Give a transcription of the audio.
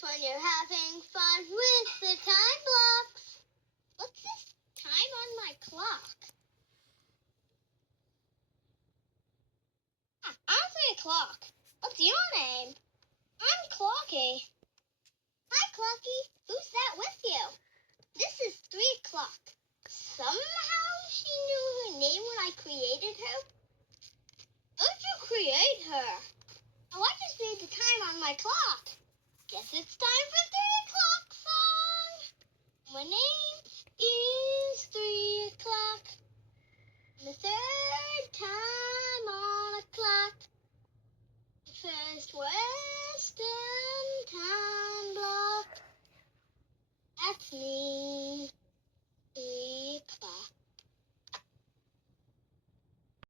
this when you're having fun with the time blocks. What's this time on my clock? I'm 3 o'clock. What's your name? I'm Clocky. Hi, Clocky. Who's that with you? This is 3 o'clock. Somehow she knew her name when I created her. How'd you create her? Oh, I just made the time on my clock. Guess it's time for 3 o'clock song. My name is 3 o'clock. The third time on a clock. The first Western time block. That's me.